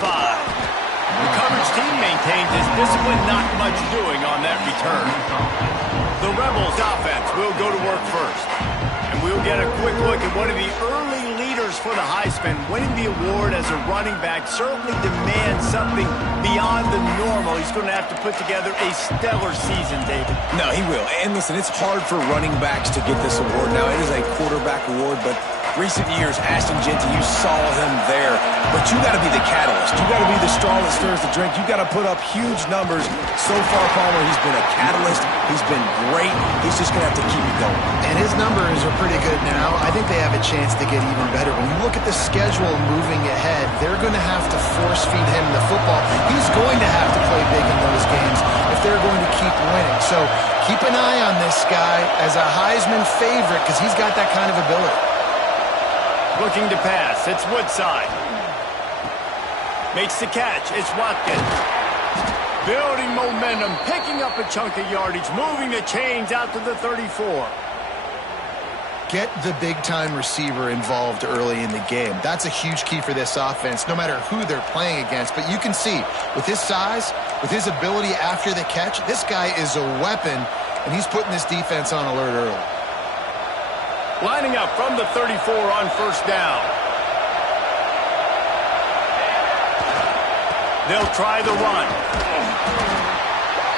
5. The coverage team maintains this discipline, not much doing on that return. The Rebels offense will go to work first. And we'll get a quick look at one of the early leaders for the Heisman. Winning the award as a running back certainly demands something beyond the normal. He's going to have to put together a stellar season, David. No, he will. And listen, it's hard for running backs to get this award. Now, it is a quarterback award, but recent years, Ashton Jeanty, you saw him there. But you got to be the catalyst. You got to be the straw that stirs the drink. You got to put up huge numbers. So far, Palmer, he's been a catalyst. He's been great. He's just going to have to keep it going. And his numbers are pretty good now. I think they have a chance to get even better. When you look at the schedule moving ahead, they're going to have to force feed him the football. He's going to have to play big in those games if they're going to keep winning. So keep an eye on this guy as a Heisman favorite because he's got that kind of ability. Looking to pass. It's Woodside. Makes the catch. It's Watkins. Building momentum, picking up a chunk of yardage, moving the chains out to the 34. Get the big-time receiver involved early in the game. That's a huge key for this offense, no matter who they're playing against. But you can see, with his size, with his ability after the catch, this guy is a weapon, and he's putting this defense on alert early. Lining up from the 34 on first down. They'll try the run.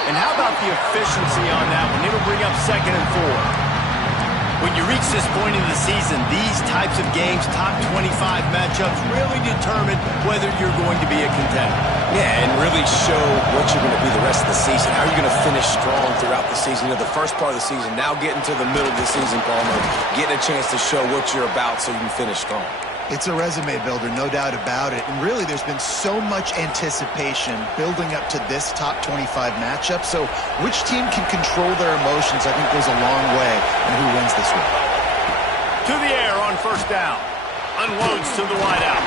And how about the efficiency on that one? It'll bring up 2nd and 4. When you reach this point in the season, these types of games, top 25 matchups, really determine whether you're going to be a contender. Yeah, and really show what you're going to be the rest of the season. How are you going to finish strong throughout the season? You know, the first part of the season, now getting to the middle of the season, Palmer, getting a chance to show what you're about so you can finish strong. It's a resume builder, no doubt about it. And really, there's been so much anticipation building up to this top 25 matchup. So which team can control their emotions, I think, goes a long way in who wins this one. To the air on first down. Unloads to the wideout.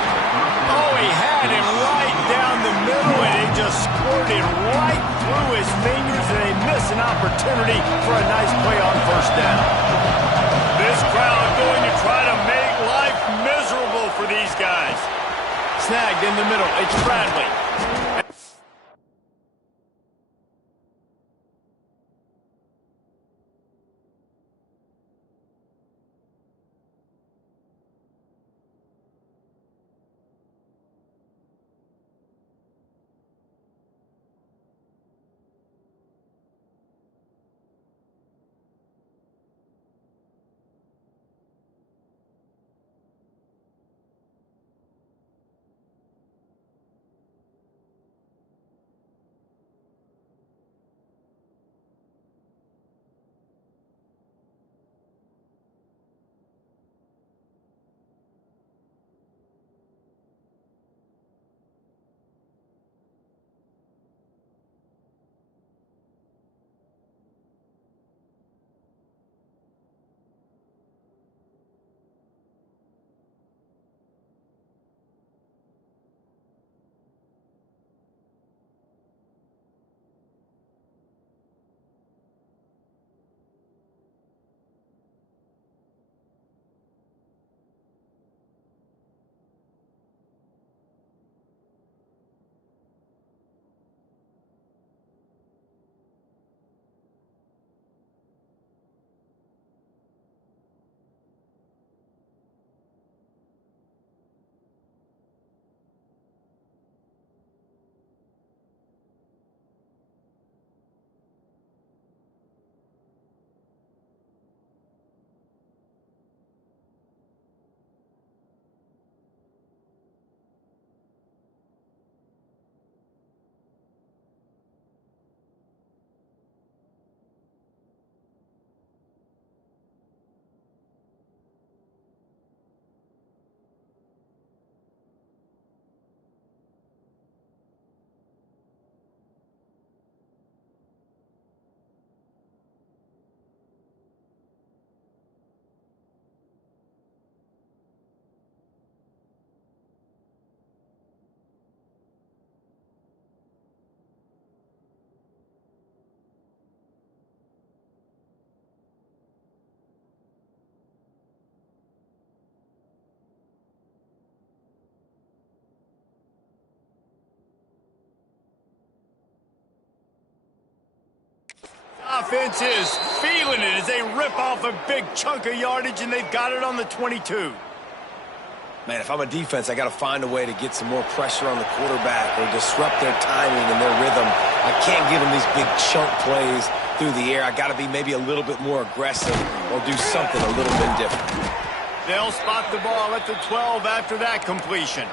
Oh, he had him right down the middle, and he just squirted right through his fingers, and they miss an opportunity for a nice play on first down. This crowd going to try to make life miserable for these guys. Snagged in the middle. It's Bradley. offense is feeling it as they rip off a big chunk of yardage, and they've got it on the 22. Man, if I'm a defense, I got to find a way to get some more pressure on the quarterback or disrupt their timing and their rhythm. I can't give them these big chunk plays through the air. I got to be maybe a little bit more aggressive or do something a little bit different. They'll spot the ball at the 12 after that completion.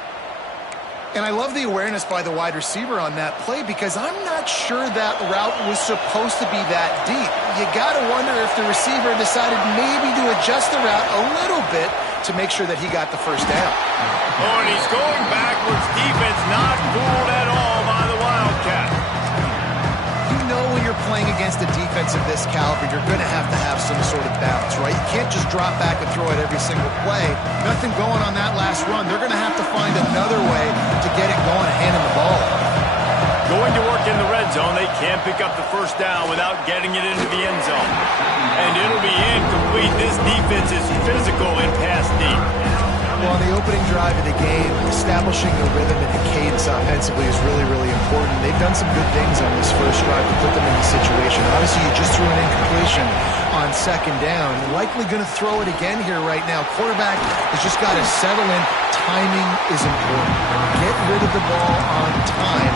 And I love the awareness by the wide receiver on that play because I'm not sure that route was supposed to be that deep. You got to wonder if the receiver decided maybe to adjust the route a little bit to make sure that he got the first down. Oh, and he's going backwards. Defense not fooled at all by the Wildcat. You know when you're playing against a defense of this caliber, you're going to have some sort of balance, right? You can't just drop back and throw it every single play. Nothing going on that last run. They're going to have to find another way to get it going and hand him the ball. Going to work in the red zone. They can't pick up the first down without getting it into the end zone. And it'll be incomplete. This defense is physical and pass deep. Well, on the opening drive of the game, establishing the rhythm and the cadence offensively is really, really important. They've done some good things on this first drive to put them in the situation. Obviously, you just threw an incompletion on second down. Likely going to throw it again here right now. Quarterback has just got to settle in. Timing is important. Get rid of the ball on time.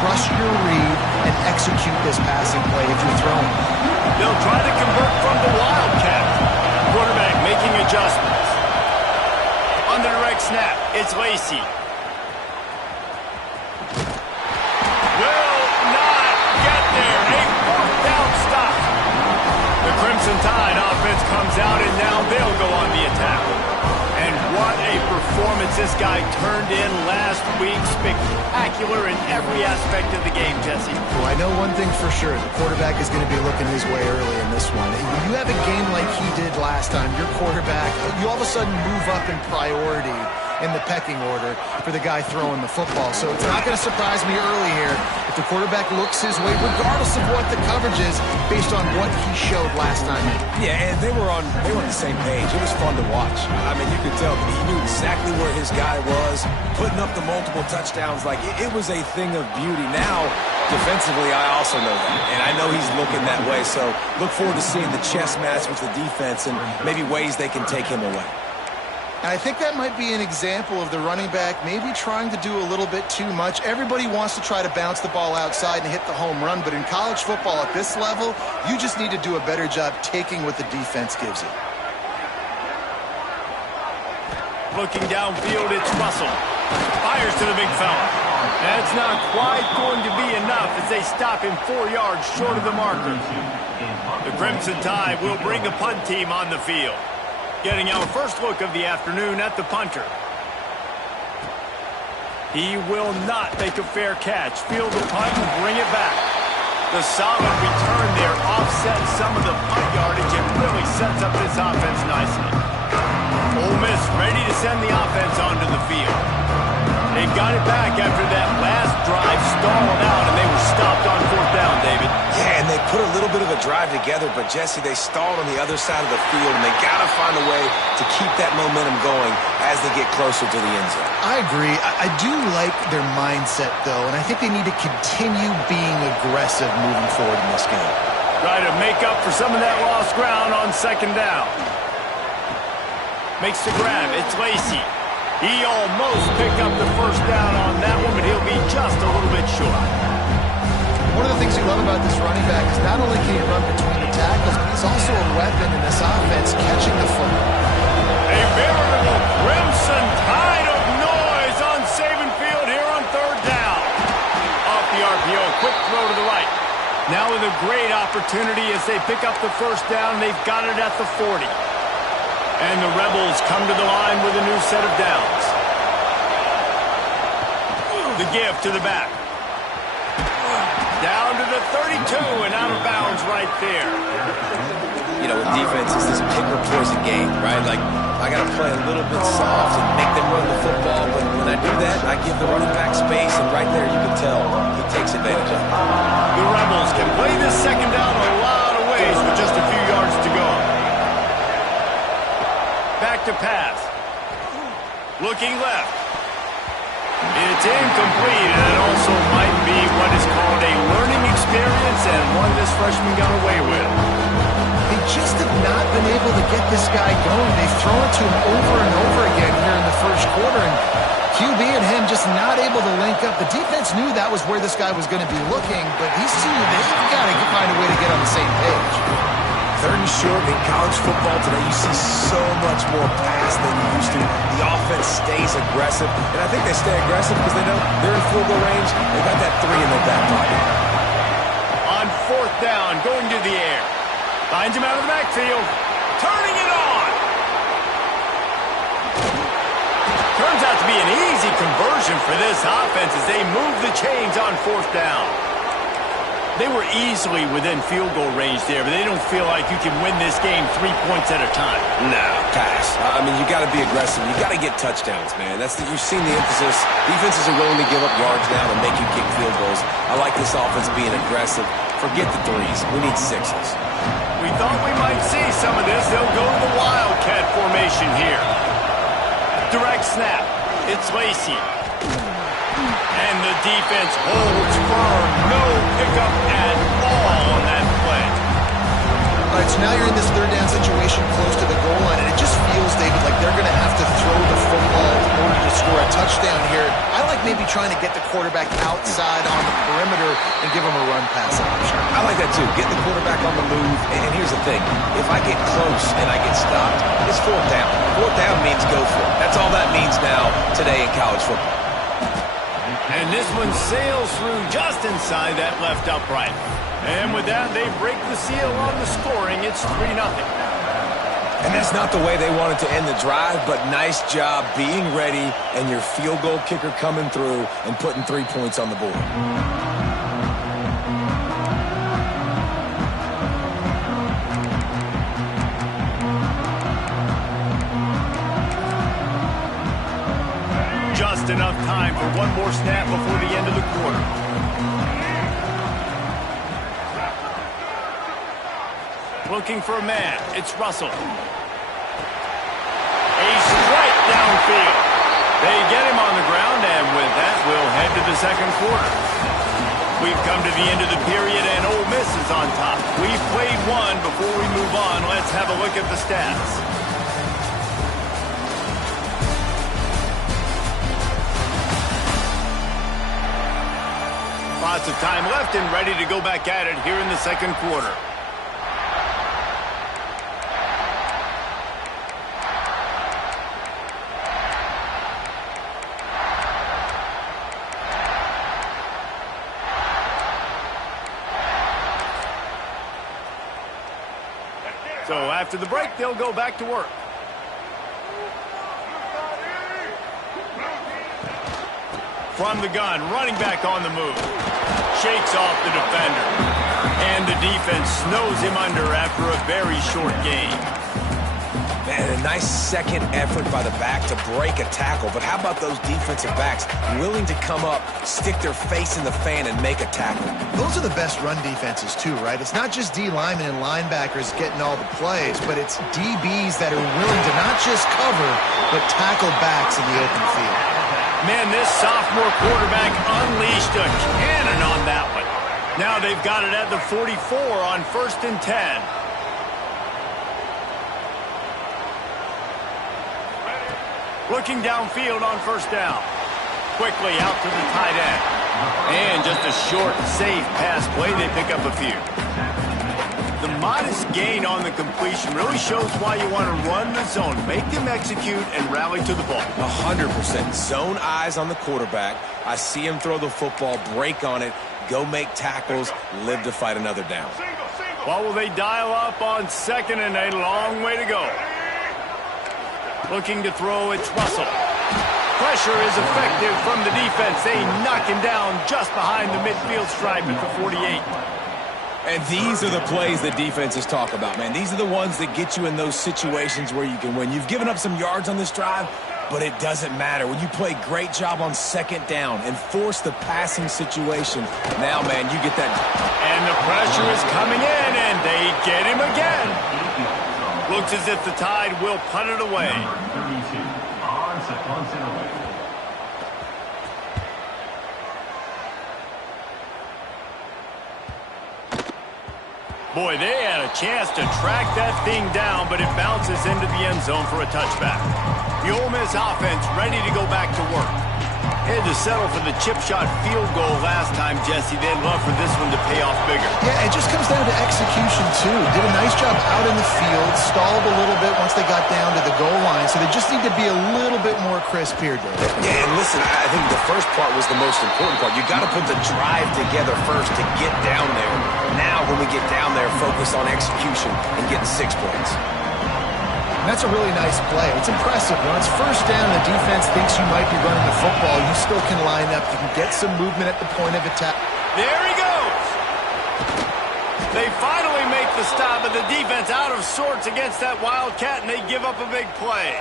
Trust your read and execute this passing play if you're throwing. They'll try to convert from the Wildcat. Quarterback making adjustments. On the direct snap, it's Lacey. Will not get there. A fourth down stop. The Crimson Tide offense comes out, and now they'll go on the attack. And what a performance this guy turned in last week. Spectacular in every aspect of the game, Jesse. Well, I know one thing for sure. The quarterback is going to be looking his way early in this one. You have a game like he did last time. Your quarterback, you all of a sudden move up in priority in the pecking order for the guy throwing the football. So it's not going to surprise me early here if the quarterback looks his way, regardless of what the coverage is, based on what he showed last time. Yeah, and they were on the same page. It was fun to watch. I mean, you could tell that he knew exactly where his guy was, putting up the multiple touchdowns. Like, it was a thing of beauty. Now, defensively, I also know that, and I know he's looking that way. So look forward to seeing the chess match with the defense and maybe ways they can take him away. And I think that might be an example of the running back maybe trying to do a little bit too much. Everybody wants to try to bounce the ball outside and hit the home run, but in college football at this level, you just need to do a better job taking what the defense gives you. Looking downfield, it's Russell. Fires to the big fella. That's not quite going to be enough as they stop him 4 yards short of the marker. The Crimson Tide will bring a punt team on the field. Getting our first look of the afternoon at the punter. He will not make a fair catch. Field the punt and bring it back. The solid return there offsets some of the punt yardage and really sets up this offense nicely. Ole Miss ready to send the offense onto the field. They got it back after that last drive stalled out, and they were stopped on fourth down, David. Yeah, and they put a little bit of a drive together, but, Jesse, they stalled on the other side of the field, and they got to find a way to keep that momentum going as they get closer to the end zone. I agree. I do like their mindset, though, and I think they need to continue being aggressive moving forward in this game. Try to make up for some of that lost ground on second down. Makes the grab. It's Lacey. He almost picked up the first down on that one, but he'll be just a little bit short. One of the things you love about this running back is not only can he run between the tackles, but he's also a weapon in this offense catching the football. A veritable Crimson Tide of noise on Saban Field here on third down. Off the RPO, quick throw to the right. Now with a great opportunity as they pick up the first down, they've got it at the 40. And the Rebels come to the line with a new set of downs. The give to the back. Down to the 32 and out of bounds right there. You know, with defense, it's this pick or poison game, right? Like, I got to play a little bit soft and make them run the football, but when I do that, I give the running back space, and right there you can tell he takes advantage of it. The Rebels can play this second down a lot of ways with just a few yards to go. Back to pass. Looking left. It's incomplete, and it also might be what is called a learning experience and one this freshman got away with. been able to get this guy going. They've thrown it to him over and over again here in the first quarter, and QB and him just not able to link up. The defense knew that was where this guy was going to be looking, but these two, they've got to find a way to get on the same page. Third and short in college football today, you see so much more pass than you used to. The offense stays aggressive, and I think they stay aggressive because they know they're in field goal range. They got that 3 in their back pocket. On fourth down, going to the air. Finds him out of the backfield. Turning it on. Turns out to be an easy conversion for this offense as they move the chains on fourth down. They were easily within field goal range there, but they don't feel like you can win this game 3 points at a time. No, pass. I mean, you got to be aggressive. You got to get touchdowns, man. You've seen the emphasis. Defenses are willing to give up yards now to make you kick field goals. I like this offense being aggressive. Forget the 3s. We need 6s. We thought we might see some of this. They'll go to the Wildcat formation here. Direct snap. It's Lacey. And the defense holds firm. No pickup at all on that play. All right, so now you're in this third down situation close to the goal line, and it just feels, David, like they're going to have to throw the football in order to score a touchdown here. I like maybe trying to get the quarterback outside on the perimeter and give him a run-pass option. I like that, too. Get the quarterback on the move. And here's the thing. If I get close and I get stopped, it's fourth down. Fourth down means go for it. That's all that means now today in college football. And this one sails through just inside that left upright. And with that, they break the seal on the scoring. It's 3-0. And that's not the way they wanted to end the drive, but nice job being ready and your field goal kicker coming through and putting 3 points on the board. Just enough time for one more snap before the end of the quarter. Looking for a man. It's Russell. A strike downfield. They get him on the ground, and with that, we'll head to the second quarter. We've come to the end of the period, and Ole Miss is on top. We've played one. Before we move on, let's have a look at the stats. Lots of time left and ready to go back at it here in the second quarter. So after the break, they'll go back to work. From the gun, running back on the move. Shakes off the defender. And the defense snows him under after a very short game. Man, a nice second effort by the back to break a tackle. But how about those defensive backs willing to come up, stick their face in the fan, and make a tackle? Those are the best run defenses, too, right? It's not just D linemen and linebackers getting all the plays, but it's DBs that are willing to not just cover, but tackle backs in the open field. Man, this sophomore quarterback unleashed a cannon on that one. Now they've got it at the 44 on 1st and 10. Looking downfield on 1st down. Quickly out to the tight end. And just a short, safe pass play. They pick up a few. The modest gain on the completion really shows why you want to run the zone. Make them execute and rally to the ball. 100%. Zone eyes on the quarterback. I see him throw the football, break on it, go make tackles, live to fight another down. What will they dial up on 2nd and a long way to go? Looking to throw, it's Russell. Pressure is effective from the defense. They knock him down just behind the midfield stripe at the 48. And these are the plays that defenses talk about, man. These are the ones that get you in those situations where you can win. You've given up some yards on this drive, but it doesn't matter. When you play a great job on 2nd down and force the passing situation, now, man, you get that. And the pressure is coming in, and they get him again. Looks as if the Tide will punt it away. Boy, they had a chance to track that thing down, but it bounces into the end zone for a touchback. The Ole Miss offense ready to go back to work. Had to settle for the chip shot field goal last time, Jesse. They'd love for this one to pay off bigger. Yeah, it just comes down to execution, too. Did a nice job out in the field, stalled a little bit once they got down to the goal line, so they just need to be a little bit more crisp here, Dave. Yeah, and listen, I think the first part was the most important part. You got to put the drive together first to get down there. Now, when we get down there, focus on execution and getting 6 points. And that's a really nice play. It's impressive. When it's first down, the defense thinks you might be running the football. You still can line up. You can get some movement at the point of attack. There he goes. They finally make the stop, but the defense out of sorts against that Wildcat, and they give up a big play.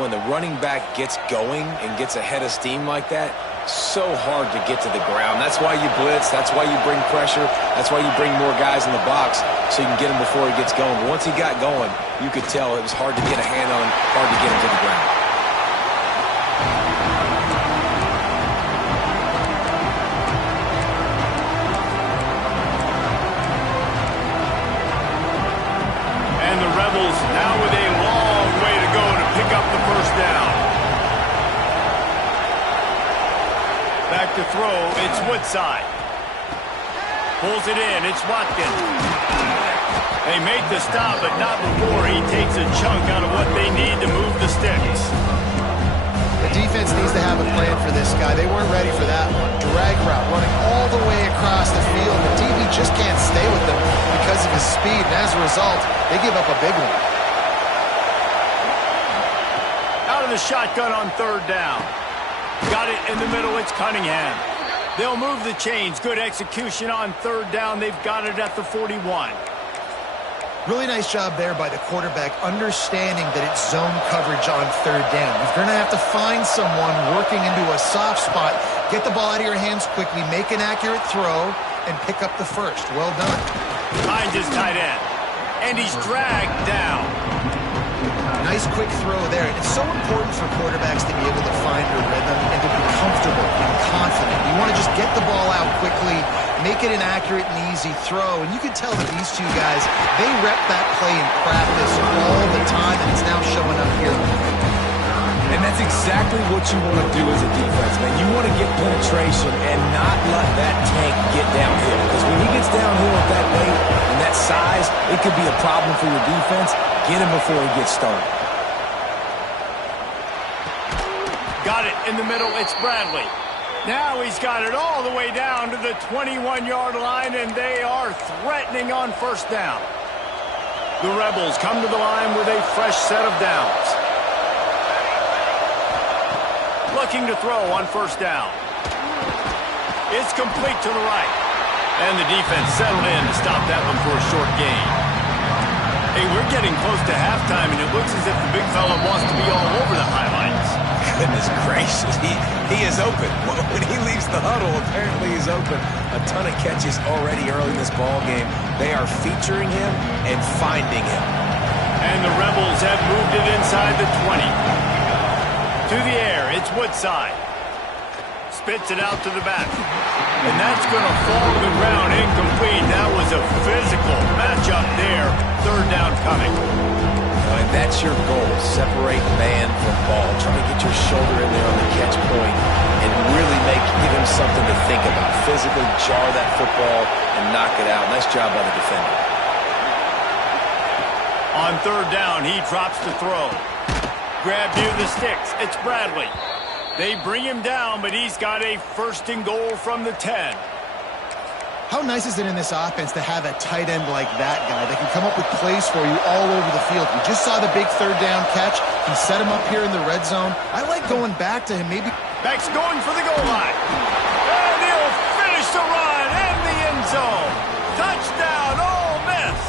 When the running back gets going and gets ahead of steam like that, so hard to get to the ground. That's why you blitz. That's why you bring pressure. That's why you bring more guys in the box so you can get him before he gets going. But once he got going, you could tell it was hard to get a hand on him, hard to get him to the ground. And the Rebels now with a long way to go to pick up the first down. Back to throw, it's Woodside. Pulls it in, it's Watkins. They make the stop, but not before he takes a chunk out of what they need to move the sticks. The defense needs to have a plan for this guy. They weren't ready for that one. Drag route, running all the way across the field. The DB just can't stay with them because of his speed, and as a result, they give up a big one. Out of the shotgun on third down. Got it in the middle, it's Cunningham. They'll move the chains. Good execution on third down. They've got it at the 41. Really nice job there by the quarterback, understanding that it's zone coverage on third down. You're going to have to find someone working into a soft spot, get the ball out of your hands quickly, make an accurate throw, and pick up the first. Well done. Finds his tight end. And he's dragged down. Nice quick throw there. It's so important for quarterbacks to be able to find their rhythm and to be comfortable and confident. You want to just get the ball out quickly, make it an accurate and easy throw. And you can tell that these two guys, they rep that play in practice all the time, and it's now showing up here. And that's exactly what you want to do as a defense, man. You want to get penetration and not let that tank get downhill. Because when he gets downhill at that weight and that size, it could be a problem for your defense. Get him before he gets started. Got it in the middle. It's Bradley. Now he's got it all the way down to the 21-yard line, and they are threatening on first down. The Rebels come to the line with a fresh set of downs. Looking to throw on first down. It's complete to the right. And the defense settled in to stop that one for a short gain. Hey, we're getting close to halftime, and it looks as if the big fella wants to be all over the highlights. Goodness gracious, he is open. When he leaves the huddle, apparently he's open. A ton of catches already early in this ball game. They are featuring him and finding him. And the Rebels have moved it inside the 20. To the air, it's Woodside. Spits it out to the back. And that's going to fall to the ground incomplete. That was a physical matchup there. Third down coming. And that's your goal. Separate man from ball. Try to get your shoulder in there on the catch point and really give him something to think about. Physically jar that football and knock it out. Nice job by the defender. On third down, he drops to throw. Grab near the sticks. It's Bradley. They bring him down, but he's got a first and goal from the 10. How nice is it in this offense to have a tight end like that guy that can come up with plays for you all over the field? We just saw the big third down catch. He set him up here in the red zone. I like going back to him. Maybe Back's going for the goal line. And he'll finish the run in the end zone. Touchdown, Ole Miss.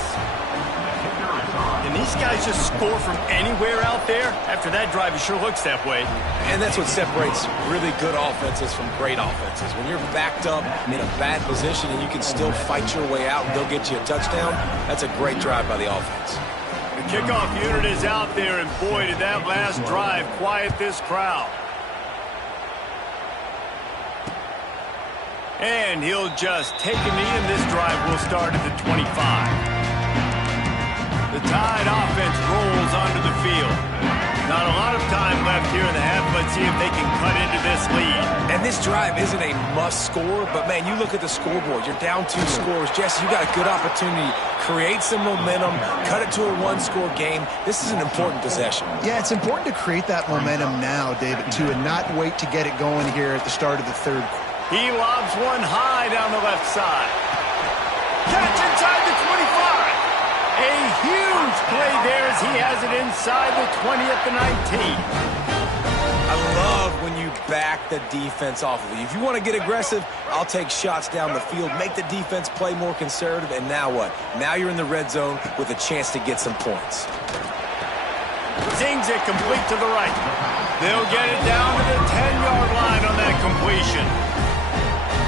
Can these guys just score from anywhere out there? After that drive, it sure looks that way. And that's what separates really good offenses from great offenses. When you're backed up in a bad position and you can still fight your way out and go get you a touchdown, that's a great drive by the offense. The kickoff unit is out there, and boy, did that last drive quiet this crowd. And he'll just take a knee, and this drive will start at the 25. The Tide offense rolls onto the field. Not a lot of time left here in the half. Let's see if they can cut into this lead. And this drive isn't a must score, but, man, you look at the scoreboard. You're down 2 scores. Jesse, you got a good opportunity. Create some momentum. Cut it to a 1-score game. This is an important possession. Yeah, it's important to create that momentum now, David, too, and not wait to get it going here at the start of the third quarter. He lobs one high down the left side. Catch inside the 25. A huge play there as he has it inside the 20 at the 19. I love when you back the defense off of you. If you want to get aggressive, I'll take shots down the field, make the defense play more conservative, and now what? Now you're in the red zone with a chance to get some points. Zings it complete to the right. They'll get it down to the 10-yard line on that completion.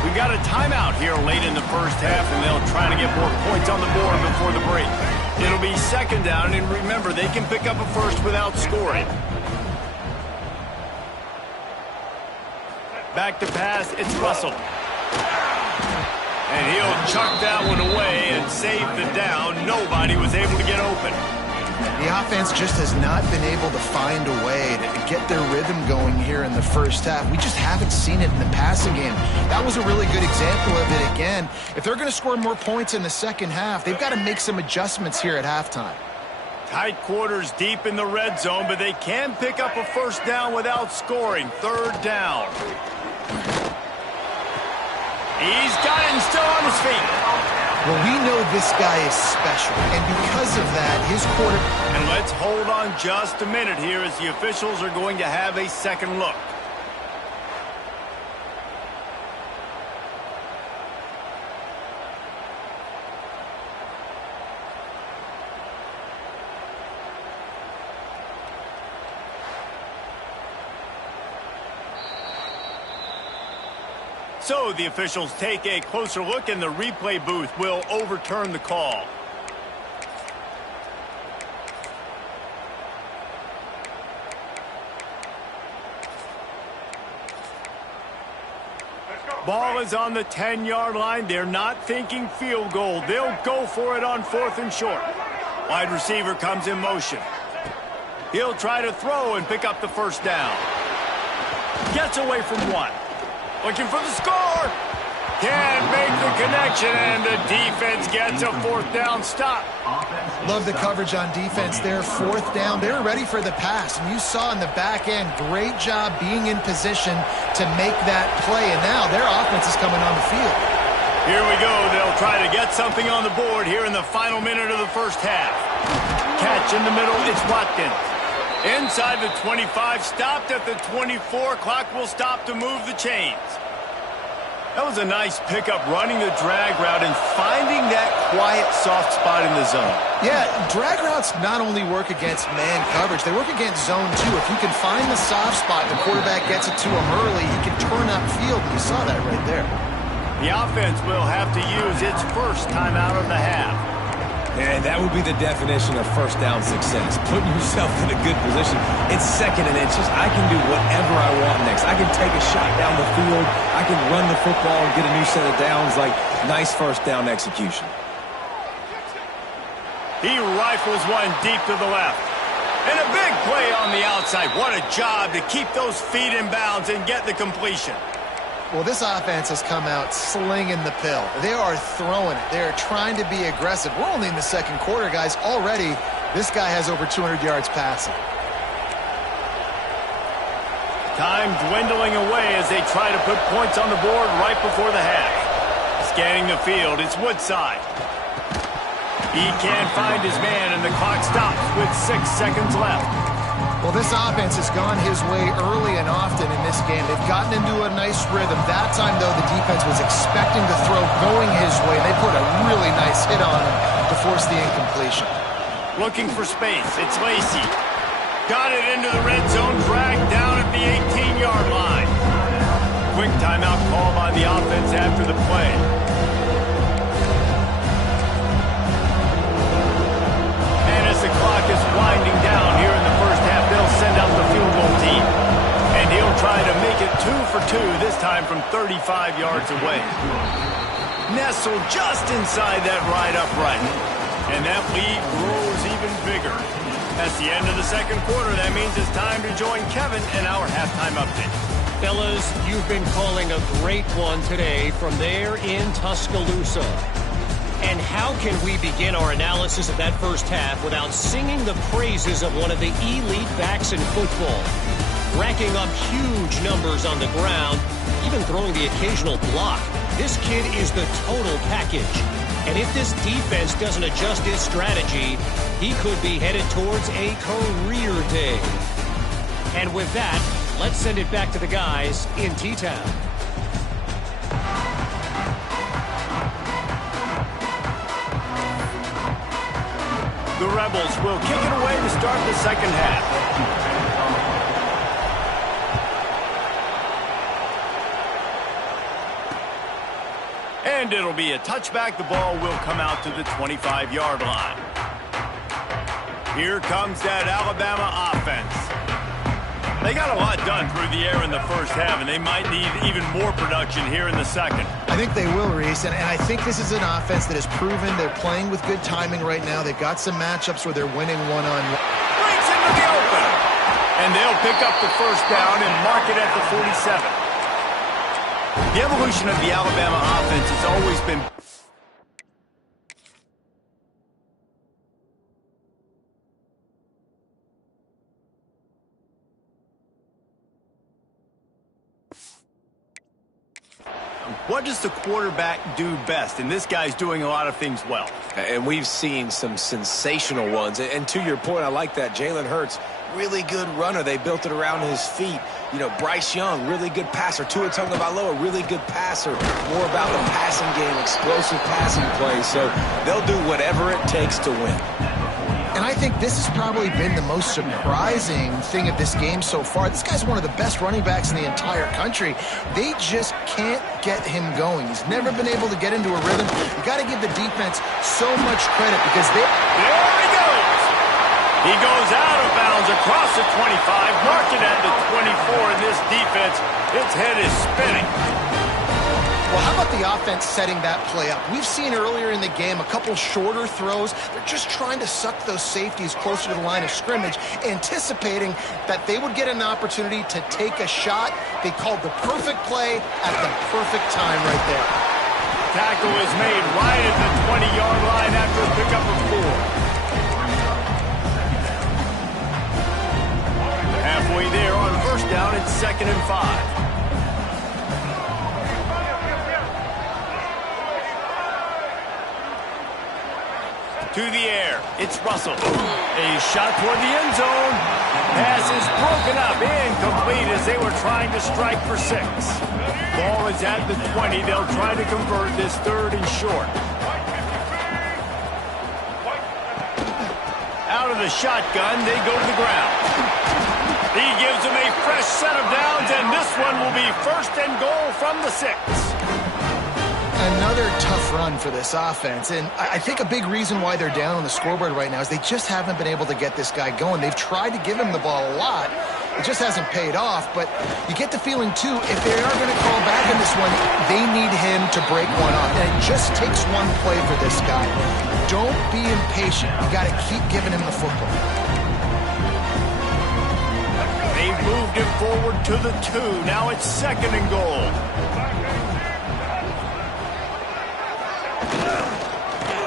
We've got a timeout here late in the first half, and they'll try to get more points on the board before the break. It'll be second down, and remember, they can pick up a first without scoring. Back to pass, it's Russell. And he'll chuck that one away and save the down. Nobody was able to get open. The offense just has not been able to find a way to get their rhythm going here in the first half. We just haven't seen it in the passing game. That was a really good example of it again. If they're going to score more points in the second half, they've got to make some adjustments here at halftime. Tight quarters deep in the red zone, but they can pick up a first down without scoring. Third down. He's got it and still on his feet. Well, we know this guy is special, and because of that, his quarterback... And let's hold on just a minute here as the officials are going to have a second look. So the officials take a closer look, and the replay booth will overturn the call. Ball is on the 10-yard line. They're not thinking field goal. They'll go for it on 4th and short. Wide receiver comes in motion. He'll try to throw and pick up the first down. Gets away from one. Looking for the score. Can't make the connection, and the defense gets a 4th down stop. Love the coverage on defense there. 4th down. They were ready for the pass, and you saw in the back end, great job being in position to make that play, and now their offense is coming on the field. Here we go. They'll try to get something on the board here in the final minute of the first half. Catch in the middle. It's Watkins. Inside the 25, stopped at the 24. Clock will stop to move the chains. That was a nice pickup, running the drag route and finding that quiet, soft spot in the zone. Yeah, drag routes not only work against man coverage, they work against zone too. If you can find the soft spot, the quarterback gets it to him early, he can turn upfield, and you saw that right there. The offense will have to use its first timeout of the half. And that would be the definition of first down success. Putting yourself in a good position. It's 2nd and inches. I can do whatever I want next. I can take a shot down the field. I can run the football and get a new set of downs. Like, nice first down execution. He rifles one deep to the left. And a big play on the outside. What a job to keep those feet in bounds and get the completion. Well, this offense has come out slinging the pill. They are throwing it. They are trying to be aggressive. We're only in the second quarter, guys. Already, this guy has over 200 yards passing. Time dwindling away as they try to put points on the board right before the half. Scanning the field, it's Woodside. He can't find his man, and the clock stops with 6 seconds left. Well, this offense has gone his way early and often in this game. They've gotten into a nice rhythm. That time, though, the defense was expecting the throw going his way. They put a really nice hit on him to force the incompletion. Looking for space. It's Lacey. Got it into the red zone, dragged down at the 18-yard line. Quick timeout call by the offense after the play. And as the clock is winding down here in the first half, they'll send out the field goal team. And he'll try to make make it 2 for 2, this time from 35 yards away. Nestled just inside that right upright. And that lead grows even bigger. That's the end of the second quarter. That means it's time to join Kevin in our halftime update. Fellas, you've been calling a great one today from there in Tuscaloosa. And how can we begin our analysis of that first half without singing the praises of one of the elite backs in football? Racking up huge numbers on the ground, even throwing the occasional block. This kid is the total package. And if this defense doesn't adjust its strategy, he could be headed towards a career day. And with that, let's send it back to the guys in T-Town. The Rebels will kick it away to start the second half. And it'll be a touchback. The ball will come out to the 25-yard line. Here comes that Alabama offense. They got a lot done through the air in the first half, and they might need even more production here in the second. I think they will, Reese, and I think this is an offense that has proven they're playing with good timing right now. They've got some matchups where they're winning one-on-one. Breaks into the open. And they'll pick up the first down and mark it at the 47. The evolution of the Alabama offense has always been... What does the quarterback do best? And this guy's doing a lot of things well. And we've seen some sensational ones. And to your point, I like that. Jalen Hurts, really good runner. They built it around his feet. You know, Bryce Young, really good passer. Tua Tagovailoa, really good passer. More about the passing game, explosive passing plays. So they'll do whatever it takes to win. And I think this has probably been the most surprising thing of this game so far. This guy's one of the best running backs in the entire country. They just can't get him going. He's never been able to get into a rhythm. You got to give the defense so much credit because they... There he goes! He goes out of bounds across the 25, marked it at the 24, and this defense, its head is spinning. Well, how about the offense setting that play up? We've seen earlier in the game a couple shorter throws. They're just trying to suck those safeties closer to the line of scrimmage, anticipating that they would get an opportunity to take a shot. They called the perfect play at the perfect time right there. Tackle is made right at the 20-yard line after a pickup of 4. Halfway there on first down, it's 2nd and 5. To the air, it's Russell. A shot toward the end zone. Pass is broken up, incomplete as they were trying to strike for 6. Ball is at the 20. They'll try to convert this 3rd and short. Out of the shotgun, they go to the ground. He gives them a fresh set of downs, and this one will be 1st and goal from the 6. Another tough run for this offense, and I think a big reason why they're down on the scoreboard right now is they just haven't been able to get this guy going. They've tried to give him the ball a lot. It just hasn't paid off, but you get the feeling, too, if they are going to call back in this one, they need him to break one off, and it just takes one play for this guy. Don't be impatient. You got to keep giving him the football. They've moved him forward to the 2. Now it's 2nd and goal.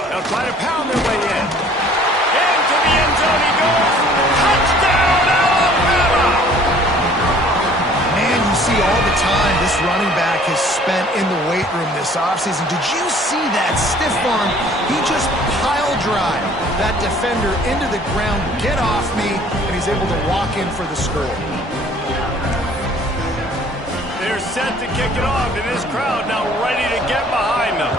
They'll try to pound their way in. Into the end zone he goes. Touchdown, Alabama! Man, you see all the time this running back has spent in the weight room this offseason. Did you see that stiff arm? He just pile drive that defender into the ground, get off me, and he's able to walk in for the score. They're set to kick it off, and this crowd now ready to get behind them.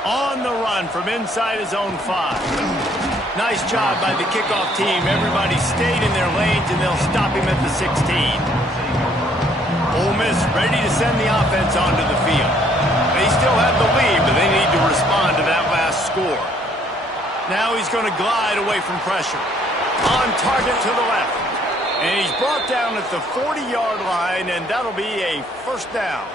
On the run from inside his own 5. Nice job by the kickoff team. Everybody stayed in their lanes, and they'll stop him at the 16. Ole Miss ready to send the offense onto the field. They still have the lead, but they need to respond to that last score. Now he's going to glide away from pressure. On target to the left. And he's brought down at the 40-yard line, and that'll be a first down.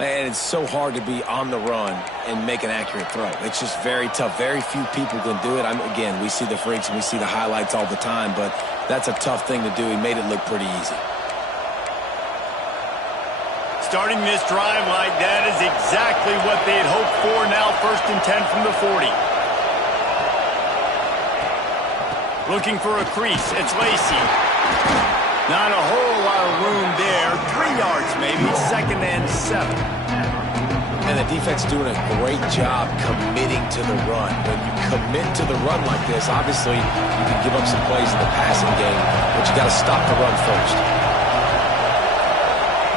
And it's so hard to be on the run and make an accurate throw. It's just very tough. Very few people can do it. Again, we see the freaks and we see the highlights all the time, but that's a tough thing to do. He made it look pretty easy. Starting this drive like that is exactly what they had hoped for. Now 1st and 10 from the 40. Looking for a crease. It's Lacy. Not a whole lot of room there. 3 yards maybe. 2nd and 7. And the defense doing a great job committing to the run. When you commit to the run like this, obviously you can give up some plays in the passing game, but you got to stop the run first.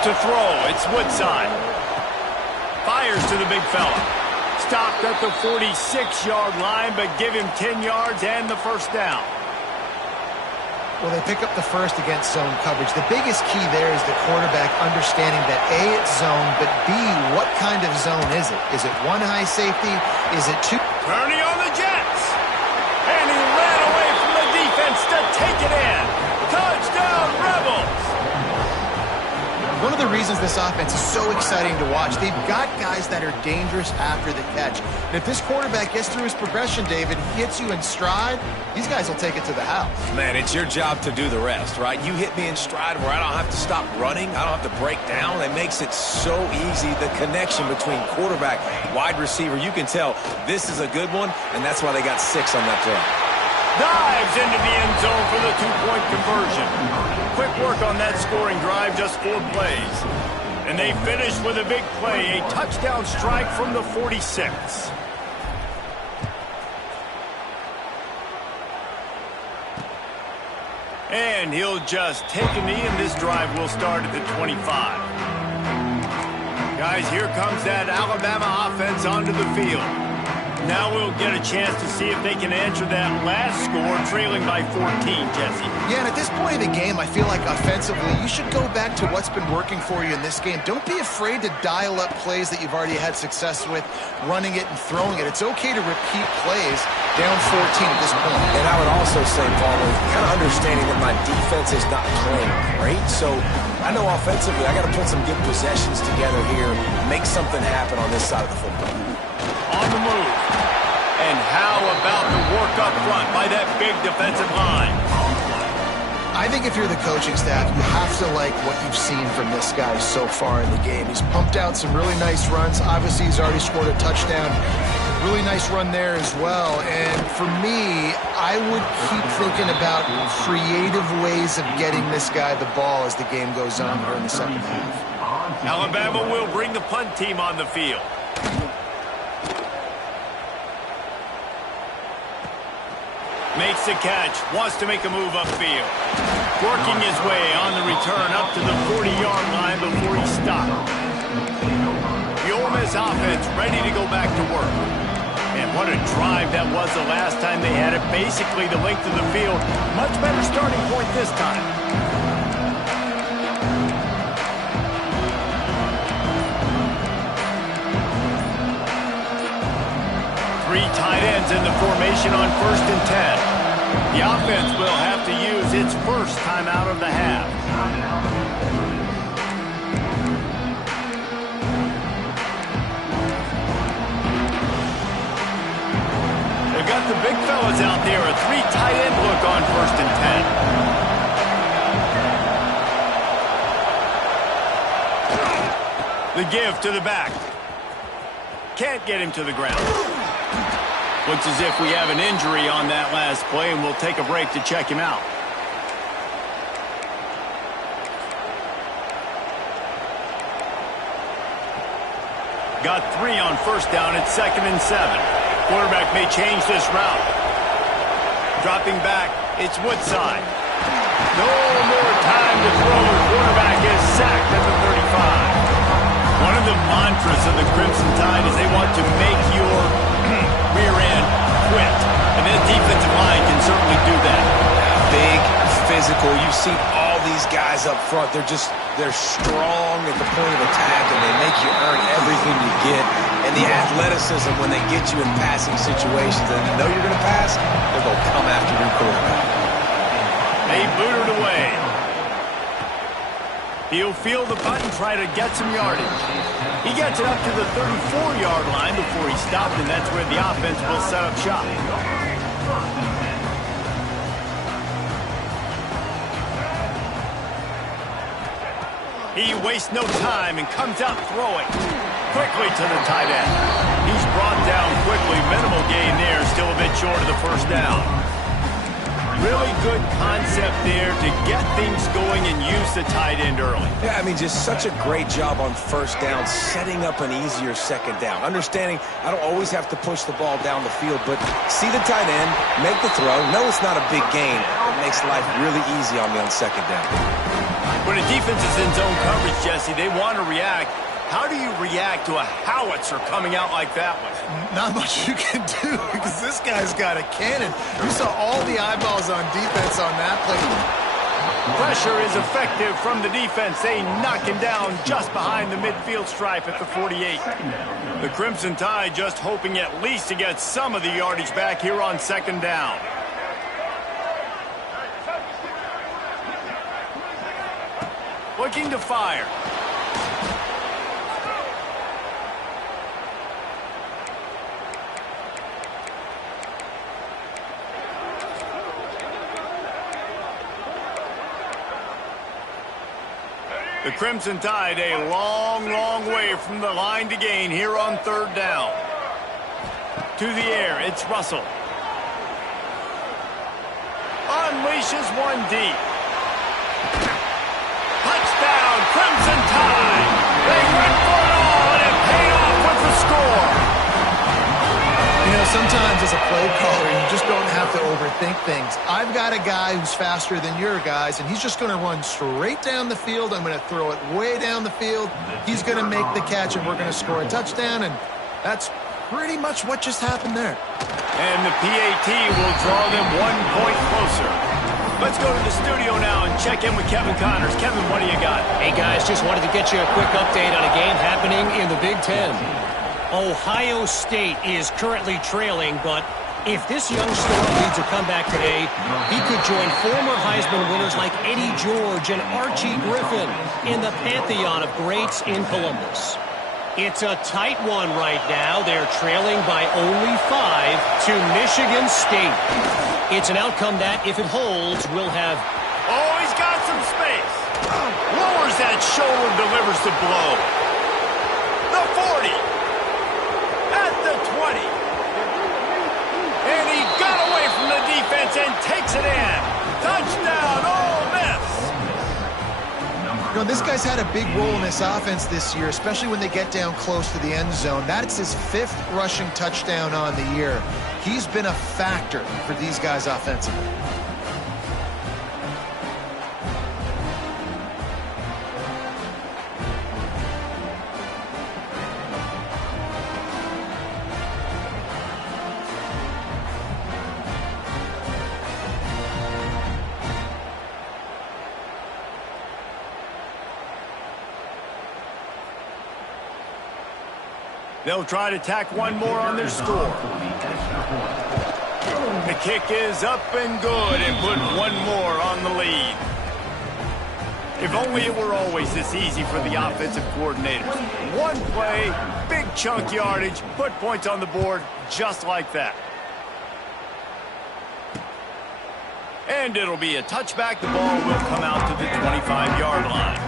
To throw, it's Woodside. Fires to the big fella. Stopped at the 46-yard line, but give him 10 yards and the first down. Well, they pick up the first against zone coverage. The biggest key there is the quarterback understanding that A, it's zone, but B, what kind of zone is it? Is it one high safety? Is it two? Turning on the Jets. And he ran away from the defense to take it in. Touchdown, Rebels. One of the reasons this offense is so exciting to watch, they've got guys that are dangerous after the catch. And if this quarterback gets through his progression, David, hits you in stride, these guys will take it to the house. Man, it's your job to do the rest, right? You hit me in stride where I don't have to stop running. I don't have to break down. It makes it so easy. The connection between quarterback, wide receiver, you can tell this is a good one, and that's why they got 6 on that throw. Dives into the end zone for the 2-point conversion. Quick work on that scoring drive, just 4 plays. And they finish with a big play, a touchdown strike from the 46. And he'll just take a knee, and this drive will start at the 25. Guys, here comes that Alabama offense onto the field. Now we'll get a chance to see if they can answer that last score, trailing by 14, Jesse. Yeah, and at this point in the game, I feel like offensively, you should go back to what's been working for you in this game. Don't be afraid to dial up plays that you've already had success with, running it and throwing it. It's okay to repeat plays down 14 at this point. And I would also say, Paul, kind of understanding that my defense is not playing great, so I know offensively I got to put some good possessions together here, make something happen on this side of the football. On the move. And how about the work up front by that big defensive line? I think if you're the coaching staff, you have to like what you've seen from this guy so far in the game. He's pumped out some really nice runs. Obviously, he's already scored a touchdown. Really nice run there as well. And for me, I would keep thinking about creative ways of getting this guy the ball as the game goes on here in the second half. Alabama will bring the punt team on the field. Makes the catch, wants to make a move upfield. Working his way on the return up to the 40-yard line before he stopped. The Ole Miss offense ready to go back to work. And what a drive that was the last time they had it. Basically the length of the field. Much better starting point this time. Three tight ends in the formation on 1st and 10. The offense will have to use its first timeout of the half. They've got the big fellas out there. A 3 tight end look on 1st and 10. The give to the back. Can't get him to the ground. Looks as if we have an injury on that last play, and we'll take a break to check him out. Got 3 on 1st down. It's 2nd and 7. Quarterback may change this route. Dropping back, it's Woodside. No more time to throw. The quarterback is sacked at the 35. One of the mantras of the Crimson Tide is they want to make your rear end quit. And that defensive line can certainly do that. Big, physical. You see all these guys up front. They're strong at the point of attack, and they make you earn everything you get. And the athleticism when they get you in passing situations, and you know you're going to pass, they're going to come after your quarterback. They booted away. He'll field the punt and try to get some yardage. He gets it up to the 34-yard line before he stopped, and that's where the offense will set up shop. He wastes no time and comes out throwing quickly to the tight end. He's brought down quickly. Minimal gain there, still a bit short of the first down. Really good concept there to get things going and use the tight end early. Yeah, I mean, just such a great job on first down, setting up an easier second down. Understanding I don't always have to push the ball down the field, but see the tight end, make the throw. No, it's not a big gain. It makes life really easy on me on second down. When a defense is in zone coverage, Jesse, they want to react. How do you react to a howitzer coming out like that one? Not much you can do because this guy's got a cannon. You saw all the eyeballs on defense on that play. Pressure is effective from the defense. They knock him down just behind the midfield stripe at the 48. The Crimson Tide just hoping at least to get some of the yardage back here on second down. Looking to fire. The Crimson Tide a long, long way from the line to gain here on third down. To the air, it's Russell. Unleashes one deep. Touchdown, Crimson Tide. They went for it all, and it paid off with the score. You know, sometimes as a play caller, you just don't have to overthink things. I've got a guy who's faster than your guys, and he's just going to run straight down the field. I'm going to throw it way down the field. He's going to make the catch, and we're going to score a touchdown, and that's pretty much what just happened there. And the PAT will draw them 1 point closer. Let's go to the studio now and check in with Kevin Connors. Kevin, what do you got? Hey, guys, just wanted to get you a quick update on a game happening in the Big Ten. Ohio State is currently trailing, but if this young star leads a comeback today, he could join former Heisman winners like Eddie George and Archie Griffin in the pantheon of greats in Columbus. It's a tight one right now. They're trailing by only 5 to Michigan State. It's an outcome that, if it holds, will have... Oh, he's got some space. Lowers that shoulder, delivers the blow. The 40. At the 20. And he got away from the defense and takes it in. Touchdown, Ole Miss. You know, this guy's had a big role in this offense this year, especially when they get down close to the end zone. That's his 5th rushing touchdown on the year. He's been a factor for these guys offensively. They'll try to tack one more on their score. The kick is up and good and put one more on the lead. If only it were always this easy for the offensive coordinators. One play, big chunk yardage, put points on the board just like that. And it'll be a touchback. The ball will come out to the 25-yard line.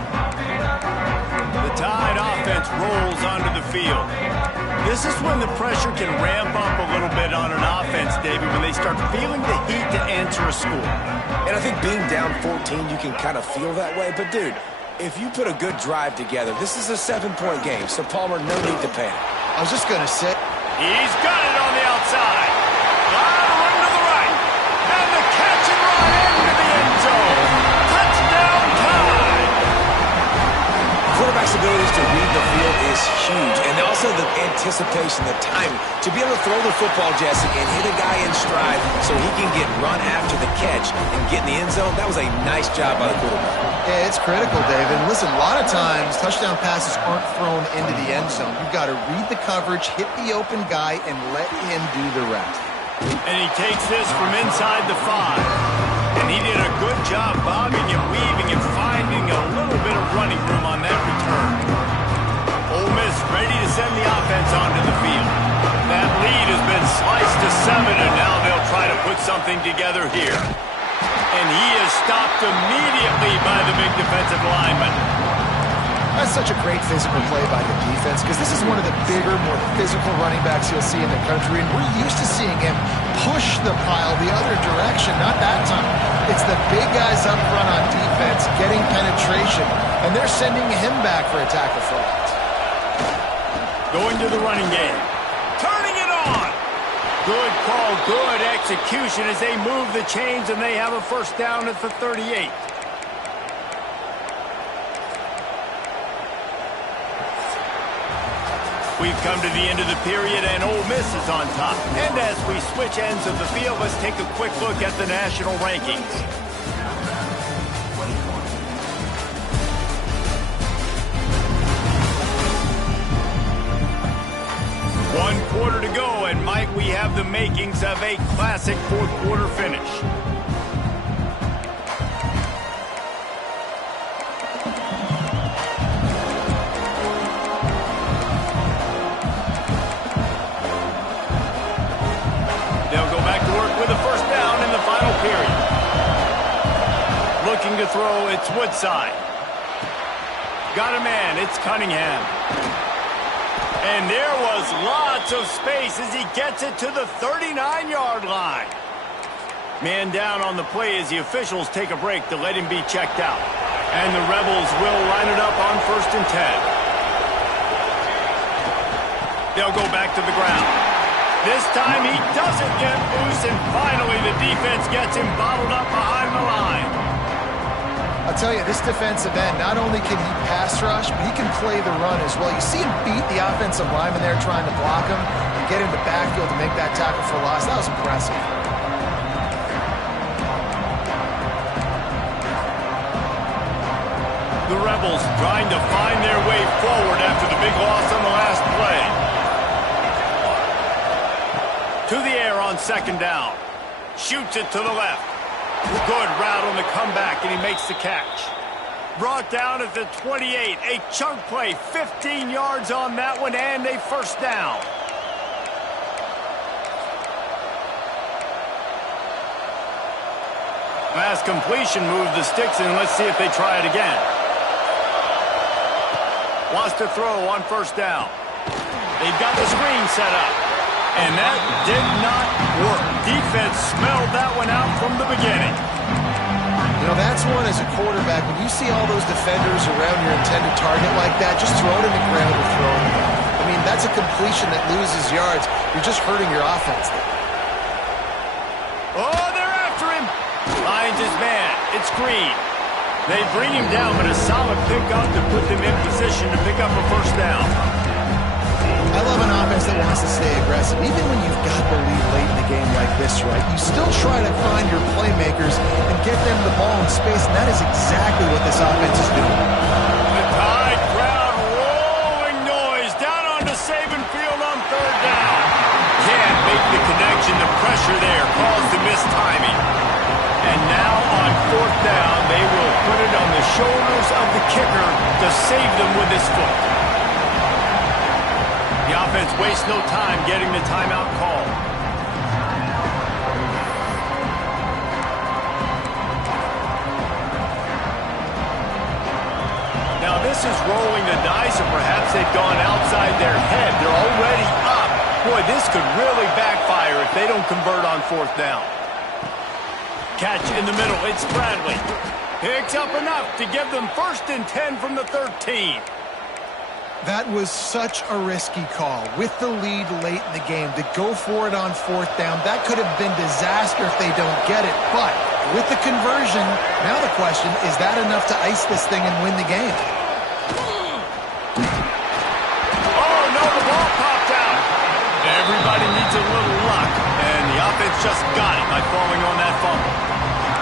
The Tide offense rolls onto the field. This is when the pressure can ramp up a little bit on an offense, David, when they start feeling the heat to answer a score. And I think being down 14, you can kind of feel that way. But, dude, if you put a good drive together, this is a 7-point game. So, Palmer, no need to panic. I was just going to say. He's got it on the outside. Got a run to the right. And the catch and run into the end zone. Touchdown Tide. Quarterback's abilities to read the field is huge. And also the anticipation, the timing. To be able to throw the football, Jesse, and hit a guy in stride so he can get run after the catch and get in the end zone, that was a nice job by the quarterback. Yeah, it's critical, David. Listen, a lot of times touchdown passes aren't thrown into the end zone. You've got to read the coverage, hit the open guy, and let him do the rest. And he takes this from inside the 5. And And he did a good job bobbing and weaving and finding a little bit of running room on that return. Ole Miss ready to send the offense onto the field. That lead has been sliced to 7, and now they'll try to put something together here. And he is stopped immediately by the big defensive lineman. That's such a great physical play by the defense because this is one of the bigger, more physical running backs you'll see in the country, and we're used to seeing him push the pile the other direction. Not that time. It's the big guys up front on defense getting penetration, and they're sending him back for a tackle for loss. Going to the running game. Turning it on. Good call, good execution as they move the chains, and they have a first down at the 38. We've come to the end of the period, and Ole Miss is on top. And as we switch ends of the field, let's take a quick look at the national rankings. One quarter to go, and Mike, we have the makings of a classic fourth quarter finish. Period. Looking to throw, it's Woodside. Got a man, it's Cunningham. And there was lots of space as he gets it to the 39-yard line. Man down on the play as the officials take a break to let him be checked out. And the Rebels will line it up on 1st and 10. They'll go back to the ground. This time he doesn't get loose, and finally the defense gets him bottled up behind the line. I'll tell you, this defensive end, not only can he pass rush, but he can play the run as well. You see him beat the offensive lineman there trying to block him and get into backfield to make that tackle for loss. That was impressive. The Rebels trying to find their way forward after the big loss on the last play. To the air on 2nd down. Shoots it to the left. Good route on the comeback, and he makes the catch. Brought down at the 28. A chunk play, 15 yards on that one, and a first down. Last completion moved the sticks, and let's see if they try it again. Wants to throw on 1st down. They've got the screen set up. And that did not work. Defense smelled that one out from the beginning. You know, that's one as a quarterback. When you see all those defenders around your intended target like that, just throw it in the ground or throw it in the ground. I mean, that's a completion that loses yards. You're just hurting your offense there. Oh, they're after him. Finds his man. It's Green. They bring him down, but a solid pickup to put them in position to pick up a first down. I love an offense that wants to stay aggressive. Even when you've got the lead late in the game like this, right, you still try to find your playmakers and get them the ball in space, and that is exactly what this offense is doing. The Tide crowd rolling noise down onto Saban Field on 3rd down. Can't make the connection. The pressure there caused the mistiming. And now on 4th down, they will put it on the shoulders of the kicker to save them with his foot. The offense wastes no time getting the timeout call. Now this is rolling the dice, or perhaps they've gone outside their head. They're already up. Boy, this could really backfire if they don't convert on 4th down. Catch in the middle. It's Bradley. Picks up enough to give them 1st and 10 from the 13. That was such a risky call. With the lead late in the game, to go for it on 4th down, that could have been disaster if they don't get it. But with the conversion, now the question, is that enough to ice this thing and win the game? Oh, no, the ball popped out. Everybody needs a little luck, and the offense just got it by falling on that fumble.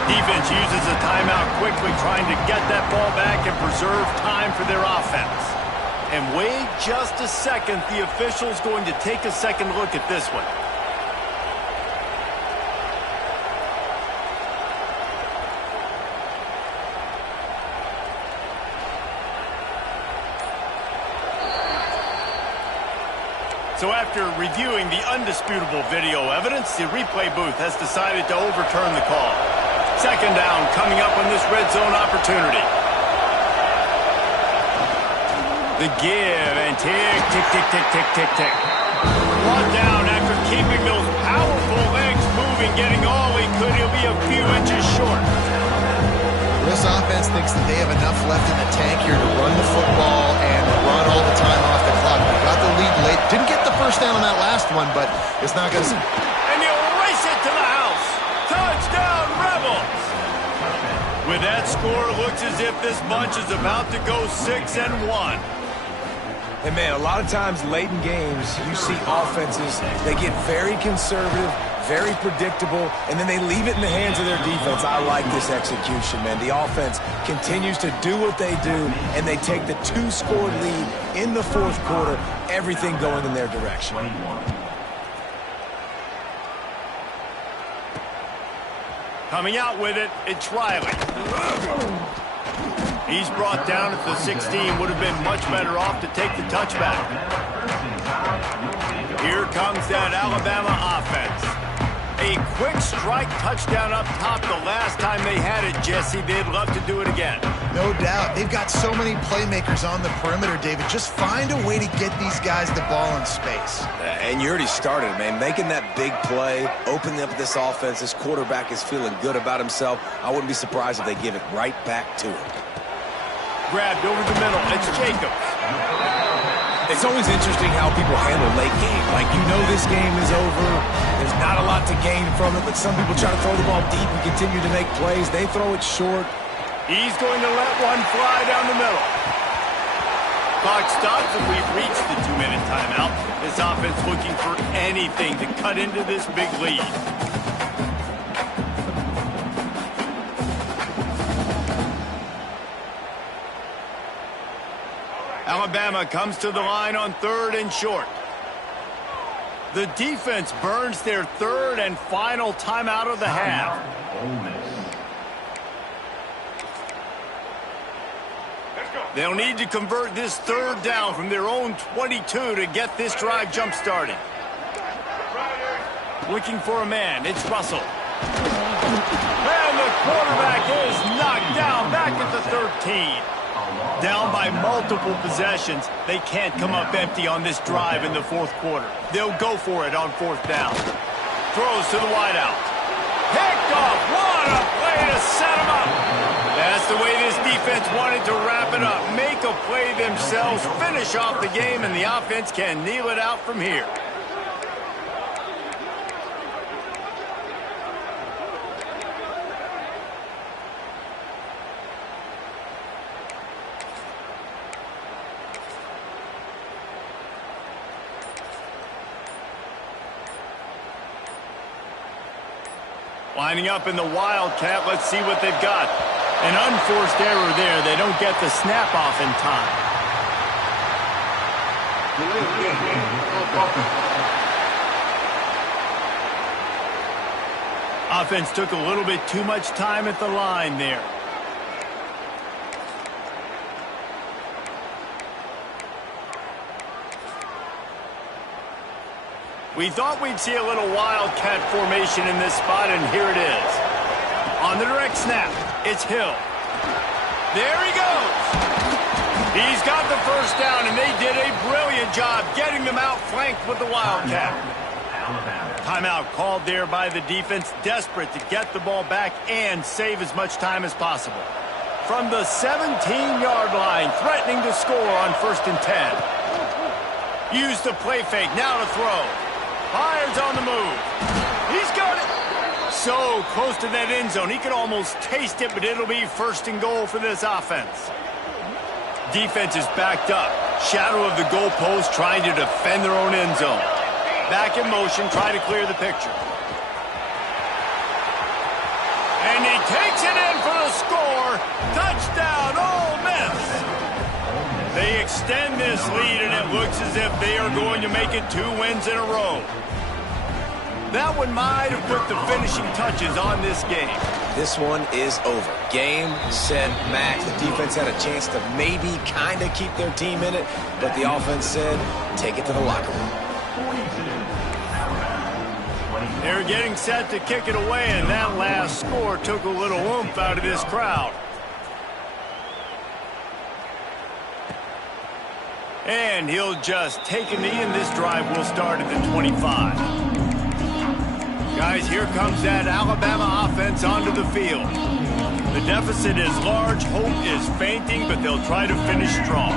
Defense uses a timeout quickly, trying to get that ball back and preserve time for their offense. And wait just a second, the official's going to take a second look at this one. So after reviewing the undisputable video evidence, the replay booth has decided to overturn the call. Second down coming up on this red zone opportunity. The give and tick, tick, tick, tick, tick, tick, tick. Brought down after keeping those powerful legs moving, getting all he could. He'll be a few inches short. This offense thinks that they have enough left in the tank here to run the football and run all the time off the clock. They got the lead late. Didn't get the first down on that last one, but it's not going to... And he'll race it to the house. Touchdown, Rebels! With that score, it looks as if this bunch is about to go 6-1. And man, a lot of times late in games, you see offenses, they get very conservative, very predictable, and then they leave it in the hands of their defense. I like this execution, man. The offense continues to do what they do, and they take the 2-score lead in the fourth quarter, everything going in their direction. Coming out with it, it's Riley. He's brought down at the 16. Would have been much better off to take the touchback. Here comes that Alabama offense. A quick strike touchdown up top the last time they had it, Jesse. They'd love to do it again. No doubt. They've got so many playmakers on the perimeter, David. Just find a way to get these guys the ball in space. And you already started, man. Making that big play, opening up this offense. This quarterback is feeling good about himself. I wouldn't be surprised if they give it right back to him. Grabbed over the middle. It's Jacobs. It's always interesting how people handle late game. Like, you know this game is over. There's not a lot to gain from it, but some people try to throw the ball deep and continue to make plays. They throw it short. He's going to let one fly down the middle. Clock stops and we've reached the 2-minute timeout. This offense looking for anything to cut into this big lead. Alabama comes to the line on 3rd and short. The defense burns their 3rd and final timeout of the half. They'll need to convert this 3rd down from their own 22 to get this drive jump-started. Looking for a man, it's Russell. And the quarterback is knocked down back at the 13. Down by multiple possessions, they can't come up empty on this drive in the fourth quarter. They'll go for it on 4th down. Throws to the wideout. Picked off. What a play to set him up. That's the way this defense wanted to wrap it up. Make a play themselves, finish off the game, and the offense can kneel it out from here. Lining up in the Wildcat, let's see what they've got. An unforced error there. They don't get the snap off in time. Offense took a little bit too much time at the line there. We thought we'd see a little Wildcat formation in this spot, and here it is. On the direct snap, it's Hill. There he goes. He's got the first down, and they did a brilliant job getting them outflanked with the Wildcat. Timeout called there by the defense, desperate to get the ball back and save as much time as possible. From the 17-yard line, threatening to score on 1st and 10. Use the play fake, now to throw. Fires on the move. He's got it. So close to that end zone. He could almost taste it, but it'll be 1st and goal for this offense. Defense is backed up. Shadow of the goalpost trying to defend their own end zone. Back in motion, try to clear the picture. And he takes it in for the score. Touchdown, Ole Miss. They extend this lead, and it looks as if they are going to make it 2 wins in a row. That one might have put the finishing touches on this game. This one is over. Game, set, match. The defense had a chance to maybe kind of keep their team in it, but the offense said, take it to the locker room. They're getting set to kick it away, and that last score took a little oomph out of this crowd. And he'll just take a knee, and this drive will start at the 25. Guys, here comes that Alabama offense onto the field. The deficit is large, hope is fainting, but they'll try to finish strong.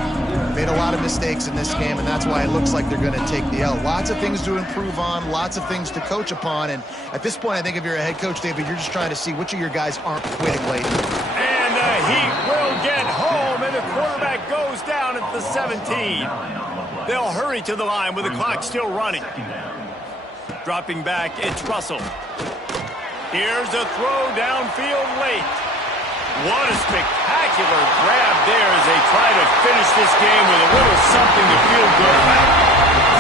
Made a lot of mistakes in this game, and that's why it looks like they're going to take the L. Lots of things to improve on, lots of things to coach upon, and at this point, I think if you're a head coach, David, you're just trying to see which of your guys aren't quitting late. And the Heat will get home, and the quarterback goes down at the 17. They'll hurry to the line with the clock still running. Dropping back, it's Russell. Here's a throw downfield late. What a spectacular grab there as they try to finish this game with a little something to feel good about.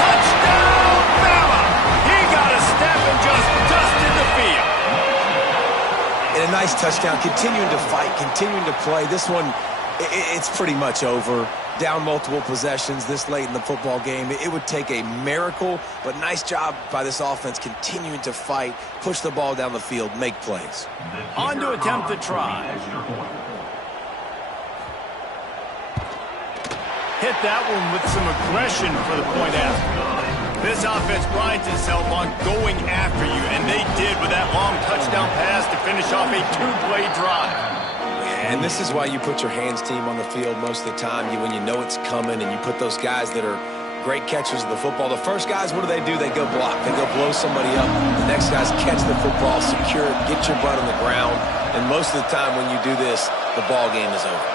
Touchdown, Bama! He got a step and just dusted the field. And a nice touchdown, continuing to fight, continuing to play. This one, it's pretty much over. Down multiple possessions this late in the football game. It would take a miracle, but nice job by this offense continuing to fight, push the ball down the field, make plays. On to attempt the try. Hit that one with some aggression for the point after. This offense prides itself on going after you, and they did with that long touchdown pass to finish off a two-play drive. And this is why you put your hands team on the field most of the time. When you know it's coming, and you put those guys that are great catchers of the football. The first guys, what do? They go block. They go blow somebody up. The next guys catch the football, secure it, get your butt on the ground. And most of the time when you do this, the ball game is over.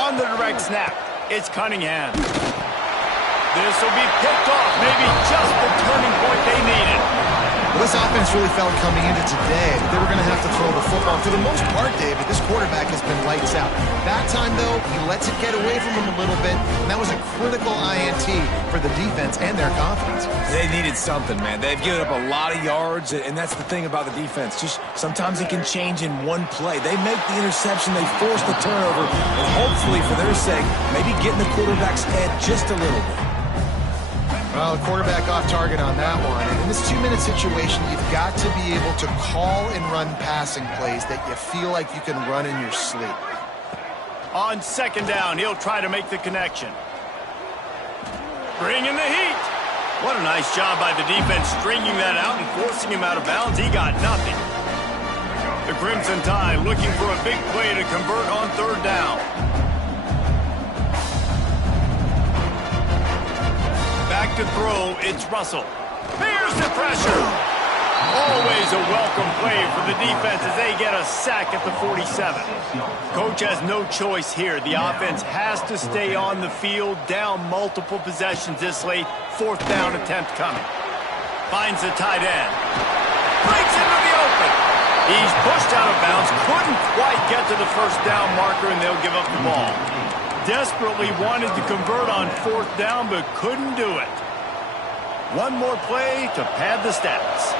On the direct snap, it's Cunningham. This will be picked off, maybe just the turning point they needed. Well, this offense really felt coming into today that they were going to have to throw the football. For the most part, David, this quarterback has been lights out. That time, though, he lets it get away from him a little bit, and that was a critical INT for the defense and their confidence. They needed something, man. They've given up a lot of yards, and that's the thing about the defense. Just sometimes it can change in one play. They make the interception, they force the turnover, and hopefully, for their sake, maybe getting the quarterback's head just a little bit. Well, the quarterback off target on that one. And in this 2-minute situation, you've got to be able to call and run passing plays that you feel like you can run in your sleep. On second down, he'll try to make the connection. Bringing the heat. What a nice job by the defense stringing that out and forcing him out of bounds. He got nothing. The Crimson Tide looking for a big play to convert on third down. Back to throw, it's Russell. Here's the pressure. Always a welcome play for the defense as they get a sack at the 47. Coach has no choice here. The offense has to stay on the field, down multiple possessions this late. Fourth down attempt coming. Finds the tight end. Breaks into the open. He's pushed out of bounds. Couldn't quite get to the first down marker, and they'll give up the ball. Desperately wanted to convert on fourth down, but couldn't do it. One more play to pad the stats.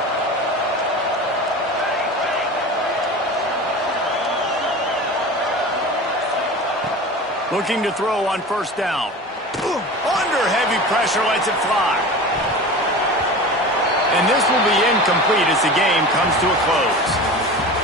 Looking to throw on first down. Under heavy pressure, lets it fly. And this will be incomplete as the game comes to a close.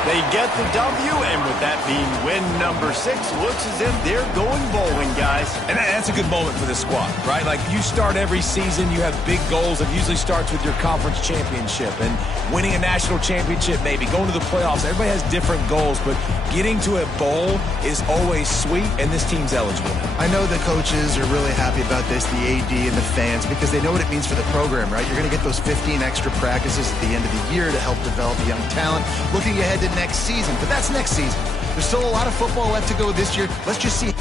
They get the W, and with that being win number 6, looks as if they're going bowling, guys. And that's a good moment for this squad, right? Like, you start every season, you have big goals. It usually starts with your conference championship and winning a national championship, maybe going to the playoffs. Everybody has different goals, but getting to a bowl is always sweet, and this team's eligible. I know the coaches are really happy about this, the AD and the fans, because they know what it means for the program, right? You're going to get those 15 extra practices at the end of the year to help develop young talent. Looking ahead to next season, but that's next season. There's still a lot of football left to go this year. Let's just see